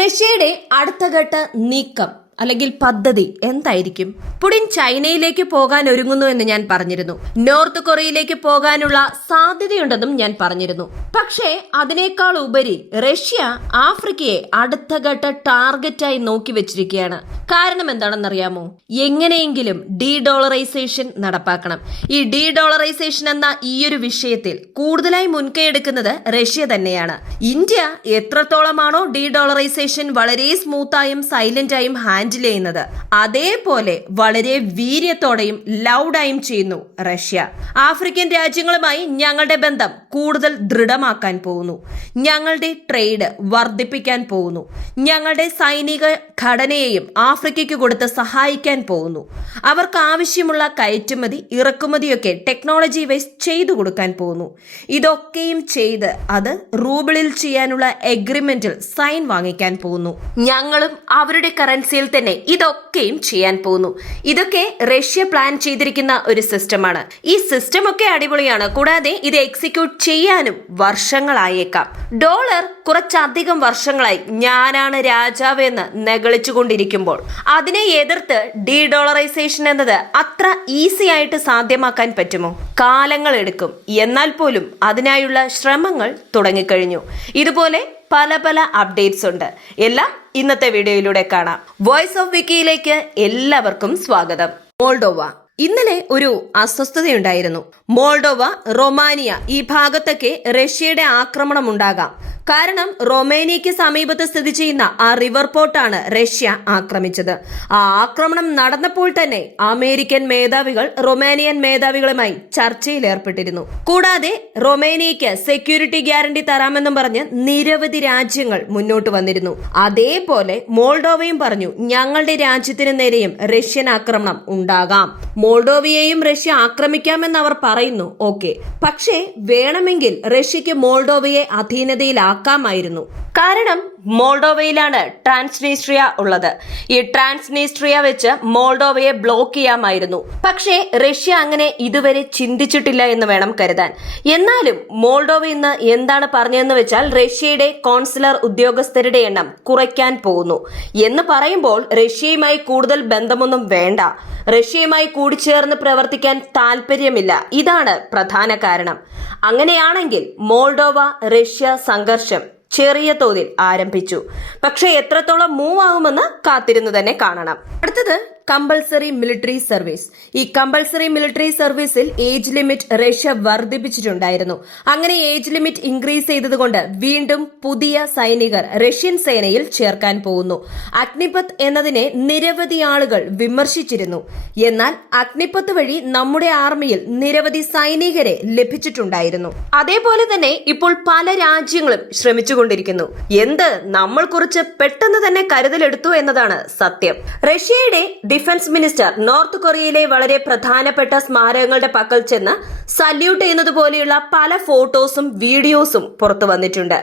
റഷ്യയുടെ അടുത്ത ഘട്ട നീക്കം അല്ലെങ്കിൽ പദ്ധതി എന്തായിരിക്കും? പുടിൻ ചൈനയിലേക്ക് പോകാൻ ഒരുങ്ങുന്നു എന്ന് ഞാൻ പറഞ്ഞിരുന്നു. നോർത്ത് കൊറിയയിലേക്ക് പോകാനുള്ള സാധ്യതയുണ്ടെന്നും ഞാൻ പറഞ്ഞിരുന്നു. പക്ഷേ അതിനേക്കാൾ ഉപരി റഷ്യ ആഫ്രിക്കയെ അടുത്ത ഘട്ട ടാർഗറ്റായി നോക്കി വെച്ചിരിക്കുകയാണ്. കാരണം എന്താണെന്നറിയാമോ? എങ്ങനെയെങ്കിലും ഡോളറൈസേഷൻ നടപ്പാക്കണം. ഈ ഡോളറൈസേഷൻ എന്ന ഈയൊരു വിഷയത്തിൽ കൂടുതലായി മുൻകൈ എടുക്കുന്നത് റഷ്യ തന്നെയാണ്. ഇന്ത്യ എത്രത്തോളമാണോ ഡോളറൈസേഷൻ വളരെ സ്മൂത്തായും സൈലന്റായും ഹാൻഡിൽ ചെയ്യുന്നത്, അതേപോലെ വളരെ വീര്യത്തോടെയും ലൗഡായും ചെയ്യുന്നു റഷ്യ. ആഫ്രിക്കൻ രാജ്യങ്ങളുമായി ഞങ്ങളുടെ ബന്ധം കൂടുതൽ ദൃഢമാക്കാൻ പോകുന്നു. ഞങ്ങളുടെ ട്രേഡ് വർദ്ധിപ്പിക്കാൻ പോകുന്നു. ഞങ്ങളുടെ സൈനിക ഘടനയെയും ആഫ്രിക്കയ്ക്ക് കൊടുത്ത് സഹായിക്കാൻ പോകുന്നു. അവർക്ക് ആവശ്യമുള്ള കയറ്റുമതി ഇറക്കുമതിയൊക്കെ ടെക്നോളജി വൈസ് ചെയ്തു കൊടുക്കാൻ പോകുന്നു. ഇതൊക്കെയും ചെയ്ത് അത് റൂബിളിൽ ചെയ്യാനുള്ള എഗ്രിമെന്റിൽ സൈൻ വാങ്ങിക്കാൻ പോകുന്നു. ഞങ്ങളും അവരുടെ കറൻസിയിൽ തന്നെ ഇതൊക്കെയും ചെയ്യാൻ പോകുന്നു. ഇതൊക്കെ റഷ്യ പ്ലാൻ ചെയ്തിരിക്കുന്ന ഒരു സിസ്റ്റമാണ്. ഈ സിസ്റ്റം ഒക്കെ അടിപൊളിയാണ്. കൂടാതെ ഇത് എക്സിക്യൂട്ട് ചെയ്യാനും വർഷങ്ങളായേക്കാം. ഡോളർ കുറച്ചധികം വർഷങ്ങളായി ഞാനാണ് രാജാവ് എന്ന് നെകളിച്ചുകൊണ്ടിരിക്കുമ്പോൾ അതിനെ എതിർത്ത് ഡോളറൈസേഷൻ എന്നത് അത്ര ഈസി ആയിട്ട് സാധ്യമാക്കാൻ പറ്റുമോ? കാലങ്ങൾ എടുക്കും. എന്നാൽ പോലും അതിനായുള്ള ശ്രമങ്ങൾ തുടങ്ങിക്കഴിഞ്ഞു. ഇതുപോലെ പല പല അപ്ഡേറ്റ്സ് ഉണ്ട്. എല്ലാം ഇന്നത്തെ വീഡിയോയിലൂടെ കാണാം. വോയിസ് ഓഫ് വിക്കിയിലേക്ക് എല്ലാവർക്കും സ്വാഗതം. മോൾഡോവ ഇന്നലെ ഒരു അസ്വസ്ഥതയുണ്ടായിരുന്നു. മോൾഡോവ, റൊമാനിയ ഈ ഭാഗത്തൊക്കെ റഷ്യയുടെ ആക്രമണം ഉണ്ടാകാം. കാരണം റൊമേനിയയ്ക്ക് സമീപത്ത് സ്ഥിതി ചെയ്യുന്ന ആ റിവർ പോർട്ടാണ് റഷ്യ ആക്രമിച്ചത്. ആ ആക്രമണം നടന്നപ്പോൾ തന്നെ അമേരിക്കൻ മേധാവികൾ റൊമാനിയൻ മേധാവികളുമായി ചർച്ചയിൽ ഏർപ്പെട്ടിരുന്നു. കൂടാതെ റൊമേനിയയ്ക്ക് സെക്യൂരിറ്റി ഗ്യാരണ്ടി തരാമെന്നും പറഞ്ഞ് നിരവധി രാജ്യങ്ങൾ മുന്നോട്ട് വന്നിരുന്നു. അതേപോലെ മോൾഡോവയും പറഞ്ഞു, ഞങ്ങളുടെ രാജ്യത്തിന് നേരെയും റഷ്യൻ ആക്രമണം ഉണ്ടാകാം. മോൾഡോവയെയും റഷ്യ ആക്രമിക്കാമെന്ന് അവർ പറയുന്നു. ഓക്കെ, പക്ഷേ വേണമെങ്കിൽ റഷ്യക്ക് മോൾഡോവയെ അധീനതയിലാക്കാമായിരുന്നു. കാരണം മോൾഡോവയിലാണ് ട്രാൻസ്നീസ്ട്രിയ ഉള്ളത്. ഈ ട്രാൻസ്നീസ്ട്രിയ വെച്ച് മോൾഡോവയെ ബ്ലോക്ക് ചെയ്യാമായിരുന്നു. പക്ഷേ റഷ്യ അങ്ങനെ ഇതുവരെ ചിന്തിച്ചിട്ടില്ല എന്ന് വേണം കരുതാൻ. എന്നാലും മോൾഡോവ ഇന്ന് എന്താണ് പറഞ്ഞതെന്ന് വെച്ചാൽ റഷ്യയുടെ കോൺസുലർ ഉദ്യോഗസ്ഥരുടെ എണ്ണം കുറയ്ക്കാൻ പോകുന്നു എന്ന് പറയുമ്പോൾ റഷ്യയുമായി കൂടുതൽ ബന്ധമൊന്നും വേണ്ട, റഷ്യയുമായി കൂടിച്ചേർന്ന് പ്രവർത്തിക്കാൻ താല്പര്യമില്ല. ഇതാണ് പ്രധാന കാരണം. അങ്ങനെയാണെങ്കിൽ മോൾഡോവ റഷ്യ സംഘർഷം ചെറിയ തോതിൽ ആരംഭിച്ചു. പക്ഷെ എത്രത്തോളം മൂവ് ആകുമെന്ന് കാത്തിരുന്നു തന്നെ കാണണം. അടുത്തത് കമ്പൾസറി മിലിറ്ററി സർവീസ്. ഈ കമ്പൾസറി മിലിറ്ററി സർവീസിൽ ഏജ് ലിമിറ്റ് റഷ്യ വർദ്ധിപ്പിച്ചിട്ടുണ്ടായിരുന്നു. അങ്ങനെ ഏജ് ലിമിറ്റ് ഇൻക്രീസ് ചെയ്തതുകൊണ്ട് വീണ്ടും പുതിയ സൈനികർ റഷ്യൻ സേനയിൽ ചേർക്കാൻ പോകുന്നു. അഗ്നിപത്ത് എന്നതിനെ നിരവധി ആളുകൾ വിമർശിച്ചിരുന്നു. എന്നാൽ അഗ്നിപത്ത് വഴി നമ്മുടെ ആർമിയിൽ നിരവധി സൈനികരെ ലഭിച്ചിട്ടുണ്ടായിരുന്നു. അതേപോലെ തന്നെ ഇപ്പോൾ പല രാജ്യങ്ങളും ശ്രമിച്ചുകൊണ്ടിരിക്കുന്നു. നമ്മൾ കുറച്ച് പെട്ടെന്ന് തന്നെ കരുതലെടുത്തു എന്നതാണ് സത്യം. റഷ്യയുടെ ഡിഫൻസ് മിനിസ്റ്റർ നോർത്ത് കൊറിയയിലെ വളരെ പ്രധാനപ്പെട്ട സ്മാരകങ്ങളുടെ പക്കൽ ചെന്ന് സല്യൂട്ട് ചെയ്യുന്നത് പോലെയുള്ള പല ഫോട്ടോസും വീഡിയോസും പുറത്തു വന്നിട്ടുണ്ട്.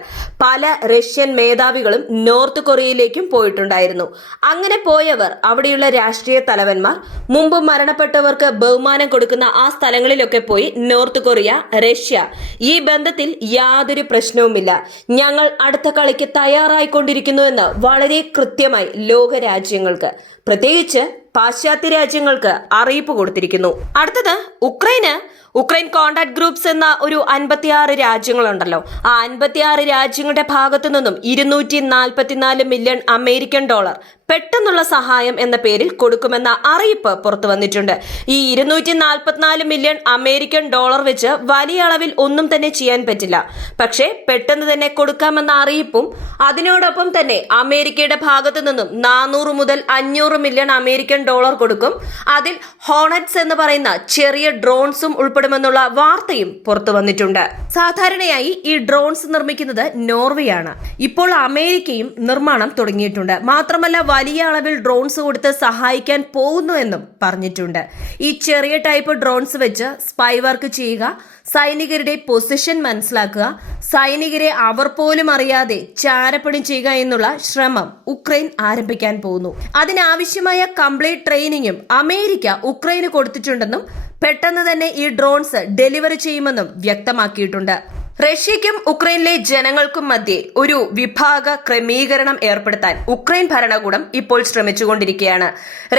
പല റഷ്യൻ മേധാവികളും നോർത്ത് കൊറിയയിലേക്കും പോയിട്ടുണ്ടായിരുന്നു. അങ്ങനെ പോയവർ അവിടെയുള്ള രാഷ്ട്രീയ തലവന്മാർ, മുമ്പ് മരണപ്പെട്ടവർക്ക് ബഹുമാനം കൊടുക്കുന്ന ആ സ്ഥലങ്ങളിലൊക്കെ പോയി നോർത്ത് കൊറിയ, റഷ്യ ഈ ബന്ധത്തിൽ യാതൊരു പ്രശ്നവുമില്ല, ഞങ്ങൾ അടുത്ത കളിക്ക് തയ്യാറായിക്കൊണ്ടിരിക്കുന്നുവെന്ന് വളരെ കൃത്യമായി ലോകരാജ്യങ്ങൾക്ക്, പ്രത്യേകിച്ച് പാശ്ചാത്യ രാജ്യങ്ങൾക്ക് അറിയിപ്പ് കൊടുത്തിരിക്കുന്നു. അടുത്തത് ഉക്രൈൻ കോണ്ടാക്ട് ഗ്രൂപ്പ്സ് എന്ന ഒരു 56 രാജ്യങ്ങളുണ്ടല്ലോ. ആ 56 രാജ്യങ്ങളുടെ ഭാഗത്തു നിന്നും 244 മില്യൺ അമേരിക്കൻ ഡോളർ പെട്ടെന്നുള്ള സഹായം എന്ന പേരിൽ കൊടുക്കുമെന്ന അറിയിപ്പ് പുറത്തു വന്നിട്ടുണ്ട്. ഈ 244 മില്യൺ അമേരിക്കൻ ഡോളർ വെച്ച് വലിയ അളവിൽ ഒന്നും തന്നെ ചെയ്യാൻ പറ്റില്ല. പക്ഷേ പെട്ടെന്ന് തന്നെ കൊടുക്കാമെന്ന അറിയിപ്പും അതിനോടൊപ്പം തന്നെ അമേരിക്കയുടെ ഭാഗത്തു നിന്നും 400 മുതൽ 500 മില്യൺ അമേരിക്കൻ ഡോളർ കൊടുക്കും. അതിൽ ഹോണറ്റ്സ് എന്ന് പറയുന്ന ചെറിയ ഡ്രോൺസും ഉൾപ്പെടുമെന്നുള്ള വാർത്തയും പുറത്തു വന്നിട്ടുണ്ട്. സാധാരണയായി ഈ ഡ്രോൺസ് നിർമ്മിക്കുന്നത് നോർവേയാണ്. ഇപ്പോൾ അമേരിക്കയും നിർമ്മാണം തുടങ്ങിയിട്ടുണ്ട്. മാത്രമല്ല വലിയ അളവിൽ ഡ്രോൺസ് കൊടുത്ത് സഹായിക്കാൻ പോകുന്നു എന്നും പറഞ്ഞിട്ടുണ്ട്. ഈ ചെറിയ ടൈപ്പ് ഡ്രോൺസ് വെച്ച് സ്പൈ വർക്ക് ചെയ്യുക, സൈനികരുടെ പൊസിഷൻ മനസ്സിലാക്കുക, സൈനികരെ അവർ പോലും അറിയാതെ ചാരപ്പണി ചെയ്യുക എന്നുള്ള ശ്രമം ഉക്രൈൻ ആരംഭിക്കാൻ പോകുന്നു. അതിനാവശ്യമായ കംപ്ലീറ്റ് ട്രെയിനിങ്ങും അമേരിക്ക ഉക്രൈന് കൊടുത്തിട്ടുണ്ടെന്നും പെട്ടെന്ന് തന്നെ ഈ ഡ്രോൺസ് ഡെലിവറി ചെയ്യുമെന്നും വ്യക്തമാക്കിയിട്ടുണ്ട്. റഷ്യയ്ക്കും ഉക്രൈനിലെ ജനങ്ങൾക്കും മധ്യേ ഒരു വിഭാഗ ക്രമീകരണം ഏർപ്പെടുത്താൻ ഉക്രൈൻ ഭരണകൂടം ഇപ്പോൾ ശ്രമിച്ചുകൊണ്ടിരിക്കുകയാണ്.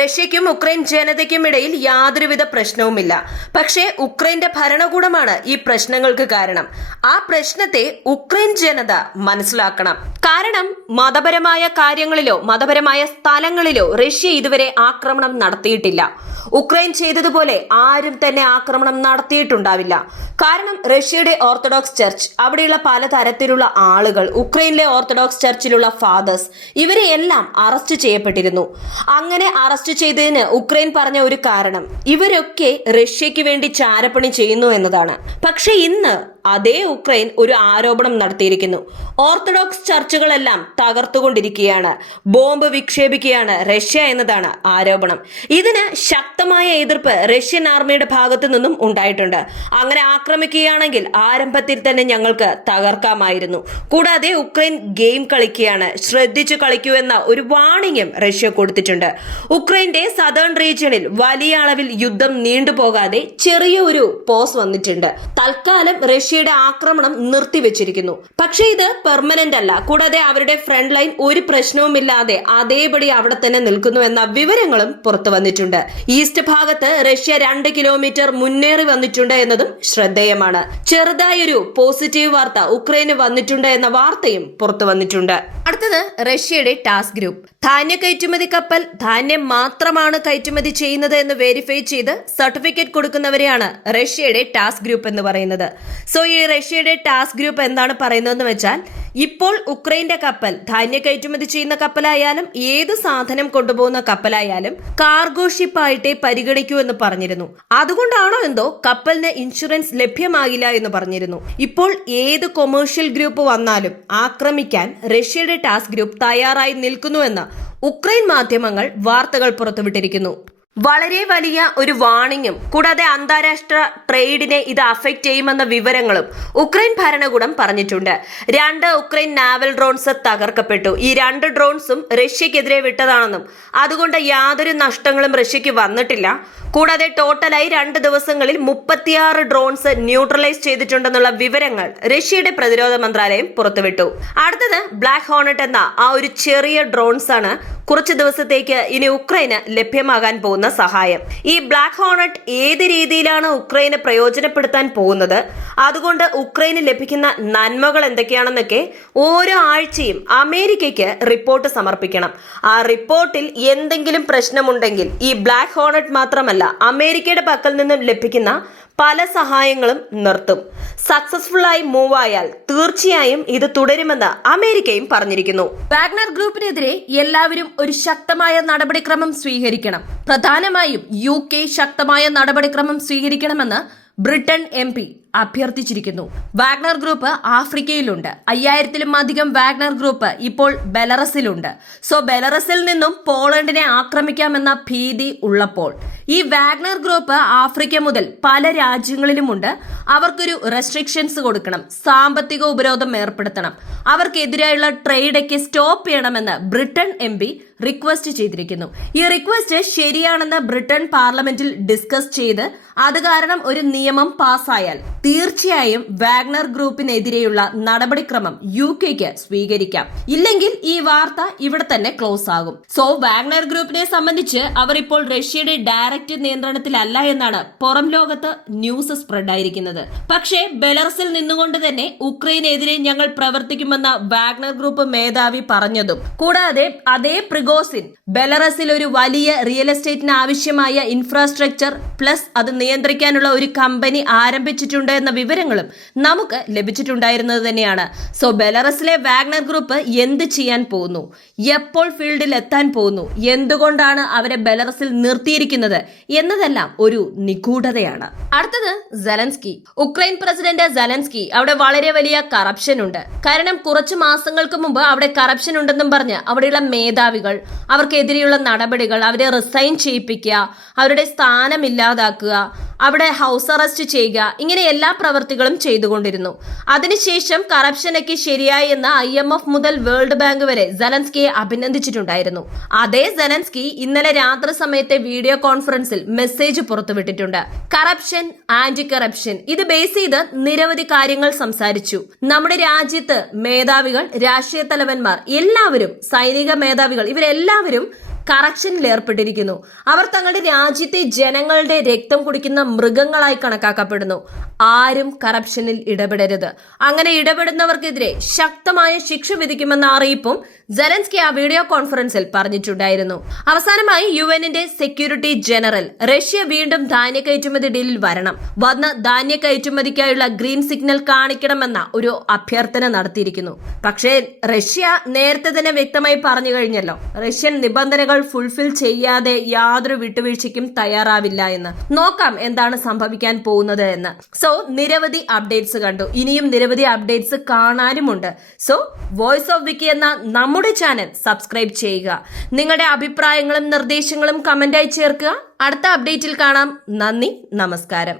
റഷ്യയ്ക്കും ഉക്രൈൻ ജനതയ്ക്കും ഇടയിൽ യാതൊരുവിധ പ്രശ്നവുമില്ല. പക്ഷേ ഉക്രൈന്റെ ഭരണകൂടമാണ് ഈ പ്രശ്നങ്ങൾക്ക് കാരണം. ആ പ്രശ്നത്തെ ഉക്രൈൻ ജനത മനസ്സിലാക്കണം. കാരണം മതപരമായ കാര്യങ്ങളിലോ മതപരമായ സ്ഥലങ്ങളിലോ റഷ്യ ഇതുവരെ ആക്രമണം നടത്തിയിട്ടില്ല. ഉക്രൈൻ ചെയ്തതുപോലെ ആരും തന്നെ ആക്രമണം നടത്തിയിട്ടുണ്ടാവില്ല. കാരണം റഷ്യയുടെ ഓർത്തഡോക്സ് ചർച്ച്, അവിടെയുള്ള പലതരത്തിലുള്ള ആളുകൾ, ഉക്രൈനിലെ ഓർത്തഡോക്സ് ചർച്ചിലുള്ള ഫാദേഴ്സ്, ഇവരെ എല്ലാം അറസ്റ്റ് ചെയ്യപ്പെട്ടിരുന്നു. അങ്ങനെ അറസ്റ്റ് ചെയ്തതിന് ഉക്രൈൻ പറഞ്ഞ ഒരു കാരണം ഇവരൊക്കെ റഷ്യയ്ക്ക് വേണ്ടി ചാരപ്പണി ചെയ്യുന്നു എന്നതാണ്. പക്ഷെ ഇന്ന് അതേ ഉക്രൈൻ ഒരു ആരോപണം നടത്തിയിരിക്കുന്നു. ഓർത്തഡോക്സ് ചർച്ചുകളെല്ലാം തകർത്തുകൊണ്ടിരിക്കുകയാണ്, ബോംബ് വിക്ഷേപിക്കുകയാണ് റഷ്യ എന്നതാണ് ആരോപണം. ഇതിന് ശക്തമായ എതിർപ്പ് റഷ്യൻ ആർമിയുടെ ഭാഗത്തു നിന്നും ഉണ്ടായിട്ടുണ്ട്. അങ്ങനെ ആക്രമിക്കുകയാണെങ്കിൽ ആരംഭത്തിൽ തന്നെ ഞങ്ങൾക്ക് തകർക്കാമായിരുന്നു. കൂടാതെ ഉക്രൈൻ ഗെയിം കളിക്കുകയാണ്, ശ്രദ്ധിച്ചു കളിക്കൂ എന്ന ഒരു വാർണിംഗും റഷ്യ കൊടുത്തിട്ടുണ്ട്. ഉക്രൈന്റെ സദേൺ റീജിയണിൽ വലിയ അളവിൽ യുദ്ധം നീണ്ടുപോകാതെ ചെറിയ ഒരു പോസ് വന്നിട്ടുണ്ട്. തൽക്കാലം റഷ്യയുടെ ആക്രമണം നിർത്തിവെച്ചിരിക്കുന്നു. പക്ഷേ ഇത് പെർമനന്റ് അല്ല. കൂടാതെ അവരുടെ ഫ്രണ്ട് ലൈൻ ഒരു പ്രശ്നവുമില്ലാതെ അതേപടി അവിടെ തന്നെ നിൽക്കുന്നു എന്ന വിവരങ്ങളും പുറത്തു വന്നിട്ടുണ്ട്. ഈസ്റ്റ് ഭാഗത്ത് റഷ്യ 2 കിലോമീറ്റർ മുന്നേറി വന്നിട്ടുണ്ട് എന്നതും ശ്രദ്ധേയമാണ്. ചെറുതായൊരു പോസിറ്റീവ് വാർത്ത ഉക്രൈന് വന്നിട്ടുണ്ട് എന്ന വാർത്തയും പുറത്തു വന്നിട്ടുണ്ട്. അടുത്തത് റഷ്യയുടെ ടാസ്ക് ഗ്രൂപ്പ്. ധാന്യ കയറ്റുമതി കപ്പൽ ധാന്യം മാത്രമാണ് കയറ്റുമതി ചെയ്യുന്നത് എന്ന് വെരിഫൈ ചെയ്ത് സർട്ടിഫിക്കറ്റ് കൊടുക്കുന്നവരെയാണ് റഷ്യയുടെ ടാസ്ക് ഗ്രൂപ്പ് എന്ന് പറയുന്നത്. സോ ഈ റഷ്യയുടെ ടാസ്ക് ഗ്രൂപ്പ് എന്താണ് പറയുന്നതെന്ന് വെച്ചാൽ, ഇപ്പോൾ ഉക്രൈന്റെ കപ്പൽ ധാന്യ കയറ്റുമതി ചെയ്യുന്ന കപ്പലായാലും ഏത് സാധനം കൊണ്ടുപോകുന്ന കപ്പലായാലും കാർഗോ ഷിപ്പായിട്ടേ പരിഗണിക്കൂ എന്ന് പറഞ്ഞിരുന്നു. അതുകൊണ്ടാണോ എന്തോ കപ്പലിന് ഇൻഷുറൻസ് ലഭ്യമാകില്ല എന്ന് പറഞ്ഞിരുന്നു. ഇപ്പോൾ ഏത് കൊമേഴ്ഷ്യൽ ഗ്രൂപ്പ് വന്നാലും ആക്രമിക്കാൻ റഷ്യയുടെ ടാസ്ക് ഗ്രൂപ്പ് തയ്യാറായി നിൽക്കുന്നുവെന്ന് ഉക്രൈൻ മാധ്യമങ്ങൾ വാർത്തകൾ പുറത്തുവിട്ടിരിക്കുന്നു. വളരെ വലിയ ഒരു വാർണിംഗും കൂടാതെ അന്താരാഷ്ട്ര ട്രേഡിനെ ഇത് അഫക്ട് ചെയ്യുമെന്ന വിവരങ്ങളും ഉക്രൈൻ ഭരണകൂടം പറഞ്ഞിട്ടുണ്ട്. 2 ഉക്രൈൻ നാവൽ ഡ്രോൺസ് തകർക്കപ്പെട്ടു. ഈ 2 ഡ്രോൺസും റഷ്യക്കെതിരെ വിട്ടതാണെന്നും അതുകൊണ്ട് യാതൊരു നഷ്ടങ്ങളും റഷ്യക്ക് വന്നിട്ടില്ല. കൂടാതെ ടോട്ടലായി 2 ദിവസങ്ങളിൽ 36 ഡ്രോൺസ് ന്യൂട്രലൈസ് ചെയ്തിട്ടുണ്ടെന്നുള്ള വിവരങ്ങൾ റഷ്യയുടെ പ്രതിരോധ മന്ത്രാലയം പുറത്തുവിട്ടു. അടുത്തത് ബ്ലാക്ക് ഹോണറ്റ് എന്ന ആ ഒരു ചെറിയ ഡ്രോൺസ് ആണ് കുറച്ച് ദിവസത്തേക്ക് ഇനി ഉക്രൈന് ലഭ്യമാകാൻ പോകുന്ന സഹായം. ഈ ബ്ലാക്ക് ഹോണറ്റ് ഏത് രീതിയിലാണ് ഉക്രൈന് പ്രയോജനപ്പെടുത്താൻ പോകുന്നത്, അതുകൊണ്ട് ഉക്രൈന് ലഭിക്കുന്ന നന്മകൾ എന്തൊക്കെയാണെന്നൊക്കെ ഓരോ ആഴ്ചയും അമേരിക്കയ്ക്ക് റിപ്പോർട്ട് സമർപ്പിക്കണം. ആ റിപ്പോർട്ടിൽ എന്തെങ്കിലും പ്രശ്നമുണ്ടെങ്കിൽ ഈ ബ്ലാക്ക് ഹോണറ്റ് മാത്രമല്ല അമേരിക്കയുടെ പക്കൽ നിന്നും ലഭിക്കുന്ന പല സഹായങ്ങളും നിർത്തും. സക്സസ്ഫുൾ ആയി മൂവ് ആയാൽ തീർച്ചയായും ഇത് തുടരുമെന്ന് അമേരിക്കയും പറഞ്ഞിരിക്കുന്നു. വാഗ്നർ ഗ്രൂപ്പിനെതിരെ എല്ലാവരും ഒരു ശക്തമായ നടപടിക്രമം സ്വീകരിക്കണം. പ്രധാനമായും UK ശക്തമായ നടപടിക്രമം സ്വീകരിക്കണമെന്ന് ബ്രിട്ടൻ MP അഭ്യർത്ഥിച്ചിരിക്കുന്നു. വാഗ്നർ ഗ്രൂപ്പ് ആഫ്രിക്കയിലുണ്ട്. 5000-ലും അധികം വാഗ്നർ ഗ്രൂപ്പ് ഇപ്പോൾ ബെലറസിലുണ്ട്. സോ ബെലറസിൽ നിന്നും പോളണ്ടിനെ ആക്രമിക്കാമെന്ന ഭീതി ഉള്ളപ്പോൾ ഈ വാഗ്നർ ഗ്രൂപ്പ് ആഫ്രിക്ക മുതൽ പല രാജ്യങ്ങളിലുമുണ്ട്. അവർക്കൊരു റെസ്ട്രിക്ഷൻസ് കൊടുക്കണം, സാമ്പത്തിക ഉപരോധം ഏർപ്പെടുത്തണം, അവർക്കെതിരായുള്ള ട്രേഡൊക്കെ സ്റ്റോപ്പ് ചെയ്യണമെന്ന് ബ്രിട്ടൻ MP റിക്വസ്റ്റ് ചെയ്തിരിക്കുന്നു. ഈ റിക്വസ്റ്റ് ശരിയാണെന്ന് ബ്രിട്ടൻ പാർലമെന്റിൽ ഡിസ്കസ് ചെയ്ത് അത് കാരണം ഒരു നിയമം പാസ്സായാൽ തീർച്ചയായും വാഗ്നർ ഗ്രൂപ്പിനെതിരെയുള്ള നടപടിക്രമം UKക്ക് സ്വീകരിക്കാം. ഇല്ലെങ്കിൽ ഈ വാർത്ത ഇവിടെ തന്നെ ക്ലോസ് ആകും. സോ വാഗ്നർ ഗ്രൂപ്പിനെ സംബന്ധിച്ച് അവർ ഇപ്പോൾ റഷ്യയുടെ ഡയറക്റ്റ് നിയന്ത്രണത്തിലല്ല എന്നാണ് പുറം ലോകത്ത് ന്യൂസ് സ്പ്രെഡ് ആയിരിക്കുന്നത്. പക്ഷേ ബെലറസിൽ നിന്നുകൊണ്ട് തന്നെ ഉക്രൈനെതിരെ ഞങ്ങൾ പ്രവർത്തിക്കുമെന്ന വാഗ്നർ ഗ്രൂപ്പ് മേധാവി പറഞ്ഞതും കൂടാതെ അതേ പ്രിഗോസിൻ ബെലറസിൽ ഒരു വലിയ റിയൽ എസ്റ്റേറ്റിന് ആവശ്യമായ ഇൻഫ്രാസ്ട്രക്ചർ പ്ലസ് അത് നിയന്ത്രിക്കാനുള്ള ഒരു കമ്പനി ആരംഭിച്ചിട്ടുണ്ട് എന്ന വിവരങ്ങളും നമുക്ക് ലഭിച്ചിട്ടുണ്ടായിരുന്നത് തന്നെയാണ്. സോ ബെലറസിലെ വാഗ്നർ ഗ്രൂപ്പ് എന്ത് ചെയ്യാൻ പോകുന്നു, എപ്പോൾ ഫീൽഡിൽ എത്താൻ പോകുന്നു, എന്തുകൊണ്ടാണ് അവരെ ബെലറസിൽ നിർത്തിയിരിക്കുന്നത് എന്നതെല്ലാം ഒരു നിഗൂഢതയാണ്. അടുത്തത് സെലൻസ്കി. ഉക്രൈൻ പ്രസിഡന്റ് സെലൻസ്കി അവിടെ വളരെ വലിയ കറപ്ഷൻ ഉണ്ട്. കാരണം കുറച്ച് മാസങ്ങൾക്ക് മുമ്പ് അവിടെ കറപ്ഷൻ ഉണ്ടെന്നും പറഞ്ഞ് അവിടെയുള്ള മേധാവികൾ, അവർക്കെതിരെയുള്ള നടപടികൾ, അവരെ റിസൈൻ ചെയ്യിപ്പിക്കുക, അവരുടെ സ്ഥാനം ഇല്ലാതാക്കുക, അവിടെ ഹൗസ് അറസ്റ്റ് ചെയ്യുക, ഇങ്ങനെ എല്ലാ പ്രവൃത്തികളും ചെയ്തുകൊണ്ടിരുന്നു. അതിനുശേഷം കറപ്ഷനൊക്കെ ശരിയായി എന്ന് IMF മുതൽ വേൾഡ് ബാങ്ക് വരെ സെലൻസ്കിയെ അഭിനന്ദിച്ചിട്ടുണ്ടായിരുന്നു. അതേ സെലൻസ്കി ഇന്നലെ രാത്രി സമയത്തെ വീഡിയോ കോൺഫറൻസിൽ മെസ്സേജ് പുറത്തുവിട്ടിട്ടുണ്ട്. കറപ്ഷൻ, ആന്റി കറപ്ഷൻ ഇത് ബേസ് ചെയ്ത് നിരവധി കാര്യങ്ങൾ സംസാരിച്ചു. നമ്മുടെ രാജ്യത്ത് മേധാവികൾ, രാഷ്ട്രീയ തലവന്മാർ എല്ലാവരും, സൈനിക മേധാവികൾ ഇവരെല്ലാവരും കറപ്ഷനിൽ ഏർപ്പെട്ടിരിക്കുന്നു. അവർ തങ്ങളുടെ രാജ്യത്തെ ജനങ്ങളുടെ രക്തം കുടിക്കുന്ന മൃഗങ്ങളായി കണക്കാക്കപ്പെടുന്നു. ആരും കറപ്ഷനിൽ ഇടപെടരുത്. അങ്ങനെ ഇടപെടുന്നവർക്കെതിരെ ശക്തമായ ശിക്ഷ വിധിക്കുമെന്ന അറിയിപ്പും സെലൻസ്കി ആ വീഡിയോ കോൺഫറൻസിൽ പറഞ്ഞിട്ടുണ്ടായിരുന്നു. അവസാനമായി UN സെക്യൂരിറ്റി ജനറൽ റഷ്യ വീണ്ടും ധാന്യ കയറ്റുമതി ഡീലിൽ വരണം, വന്ന് ധാന്യ കയറ്റുമതിക്കായുള്ള ഗ്രീൻ സിഗ്നൽ കാണിക്കണമെന്ന ഒരു അഭ്യർത്ഥന നടത്തിയിരിക്കുന്നു. പക്ഷേ റഷ്യ നേരത്തെ തന്നെ വ്യക്തമായി പറഞ്ഞു കഴിഞ്ഞല്ലോ, റഷ്യൻ നിബന്ധനകൾ ഫുൾഫിൽ ചെയ്യാതെ യാതൊരു വിട്ടുവീഴ്ചയ്ക്കും തയ്യാറാവില്ല എന്ന്. നോക്കാം എന്താണ് സംഭവിക്കാൻ പോകുന്നത് എന്ന്. സോ നിരവധി അപ്ഡേറ്റ്സ് കണ്ടു, ഇനിയും നിരവധി അപ്ഡേറ്റ്സ് കാണാനുമുണ്ട്. സോ വോയിസ് ഓഫ് വിക്കി എന്ന നമ്മുടെ ചാനൽ സബ്സ്ക്രൈബ് ചെയ്യുക. നിങ്ങളുടെ അഭിപ്രായങ്ങളും നിർദ്ദേശങ്ങളും കമന്റായി ചേർക്കുക. അടുത്ത അപ്ഡേറ്റിൽ കാണാം. നന്ദി, നമസ്കാരം.